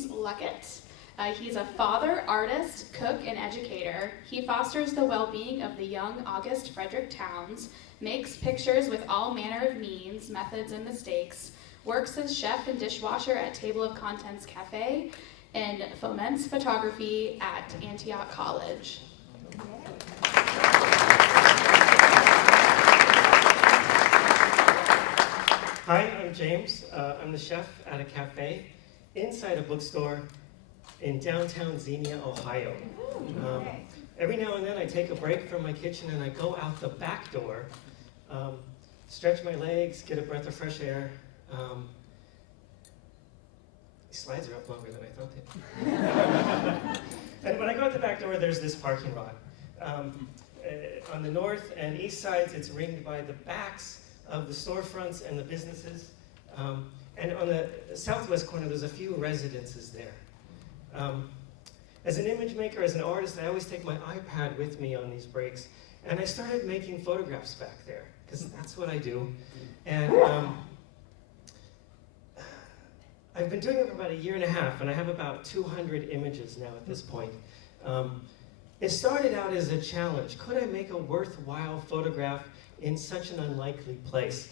James Luckett. He's a father, artist, cook, and educator. He fosters the well-being of the young August Frederick Towns, makes pictures with all manner of means, methods, and mistakes, works as chef and dishwasher at Table of Contents Cafe, and foments photography at Antioch College. Hi, I'm James. I'm the chef at a cafe inside a bookstore in downtown Xenia, Ohio. Every now and then I take a break from my kitchen and I go out the back door, stretch my legs, get a breath of fresh air. These slides are up longer than I thought they'd be. And when I go out the back door, there's this parking lot. On the north and east sides, it's ringed by the backs of the storefronts and the businesses. And on the southwest corner, there's a few residences there. As an image maker, as an artist, I always take my iPad with me on these breaks. And I started making photographs back there, because that's what I do. And I've been doing it for about 1.5 years, and I have about 200 images now at this point. It started out as a challenge. Could I make a worthwhile photograph in such an unlikely place?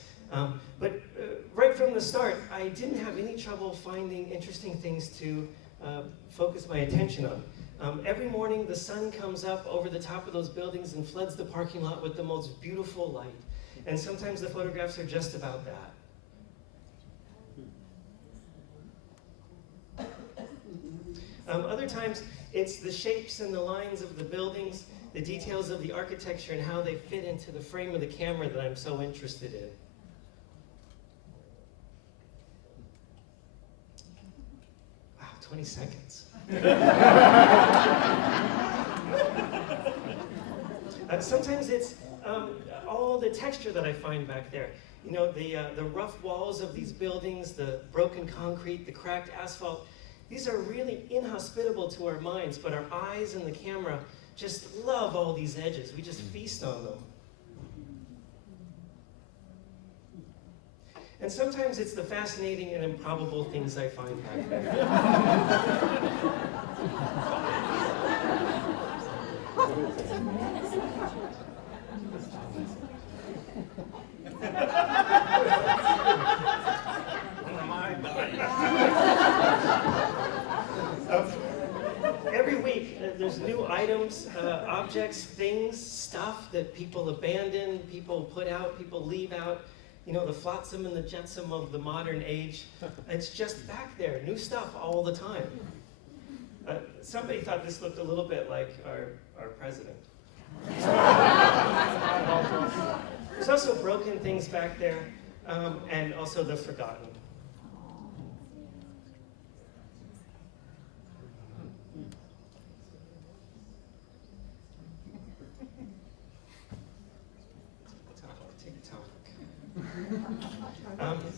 But right from the start, I didn't have any trouble finding interesting things to focus my attention on. Every morning, the sun comes up over the top of those buildings and floods the parking lot with the most beautiful light. And sometimes the photographs are just about that. Other times, it's the shapes and the lines of the buildings, the details of the architecture, and how they fit into the frame of the camera that I'm so interested in. Wow, 20 seconds. Sometimes it's all the texture that I find back there. You know, the rough walls of these buildings, the broken concrete, the cracked asphalt. These are really inhospitable to our minds, but our eyes and the camera just love all these edges. We just feast on them. And sometimes it's the fascinating and improbable things I find back there. Every week, there's new items, objects, things, stuff that people abandon, people put out, people leave out. You know, the flotsam and the jetsam of the modern age. It's just back there, new stuff all the time. Somebody thought this looked a little bit like our president. There's also broken things back there, and also the forgotten.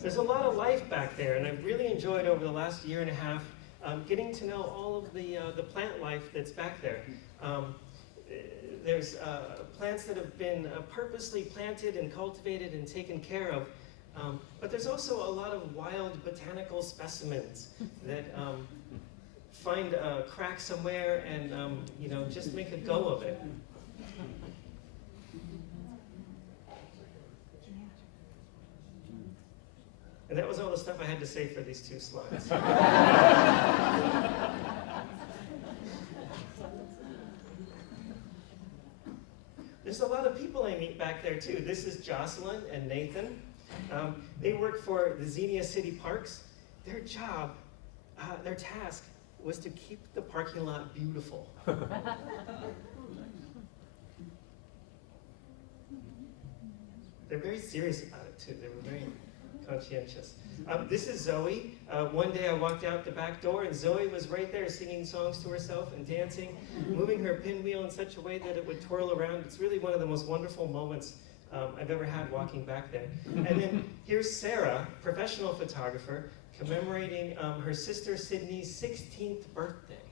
There's a lot of life back there, and I've really enjoyed over the last 1.5 years getting to know all of the plant life that's back there. There's plants that have been purposely planted and cultivated and taken care of, but there's also a lot of wild botanical specimens that find a crack somewhere and you know, just make a go of it. And that was all the stuff I had to say for these 2 slides. There's a lot of people I meet back there too. This is Jocelyn and Nathan. They work for the Xenia City Parks. Their job, their task was to keep the parking lot beautiful. They're very serious about it too. They were very conscientious. This is Zoe. One day I walked out the back door and Zoe was right there singing songs to herself and dancing, moving her pinwheel in such a way that it would twirl around. It's really one of the most wonderful moments I've ever had walking back there. And then here's Sarah, professional photographer, commemorating her sister Sydney's 16th birthday.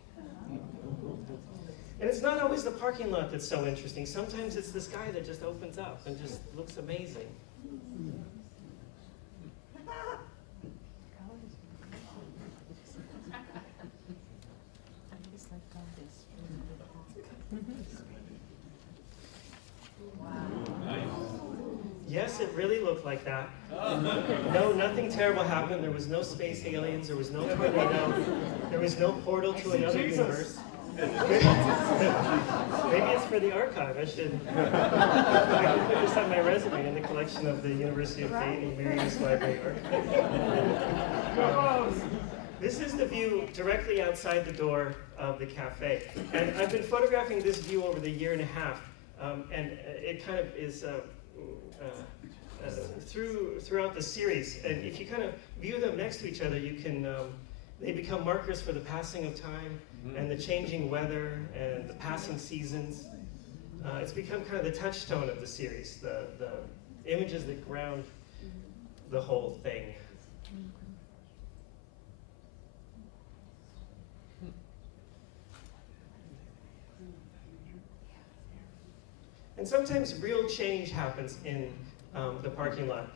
And it's not always the parking lot that's so interesting. Sometimes it's the sky that just opens up and just looks amazing. Yes, it really looked like that. No, nothing terrible happened. There was no space aliens. There was no tornado. There was no portal to another universe. Maybe it's for the archive. I should put this on my resume in the collection of the University of Dayton Marius Library Archive. This is the view directly outside the door of the cafe. And I've been photographing this view over the year and a half. And it kind of is throughout the series. And if you kind of view them next to each other, you can, they become markers for the passing of time and the changing weather and the passing seasons. It's become kind of the touchstone of the series, the images that ground the whole thing. And sometimes real change happens in the parking lot.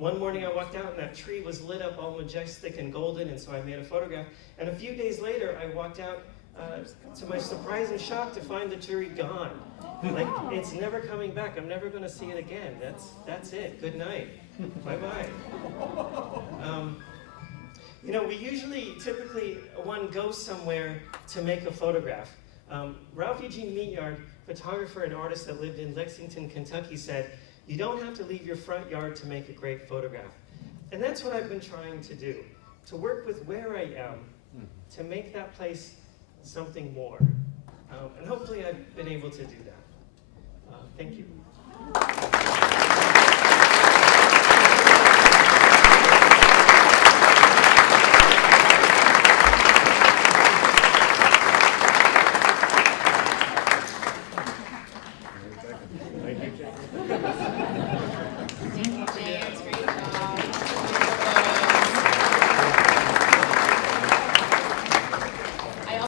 One morning I walked out and that tree was lit up all majestic and golden, and so I made a photograph. And a few days later I walked out to my surprise and shock to find the tree gone. Like, it's never coming back. I'm never going to see it again. That's it. Good night. Bye-bye. You know, typically one goes somewhere to make a photograph. Ralph Eugene Meatyard, photographer and artist that lived in Lexington, Kentucky, said, "You don't have to leave your front yard to make a great photograph." And that's what I've been trying to do, to work with where I am, to make that place something more. And hopefully I've been able to do that. Thank you.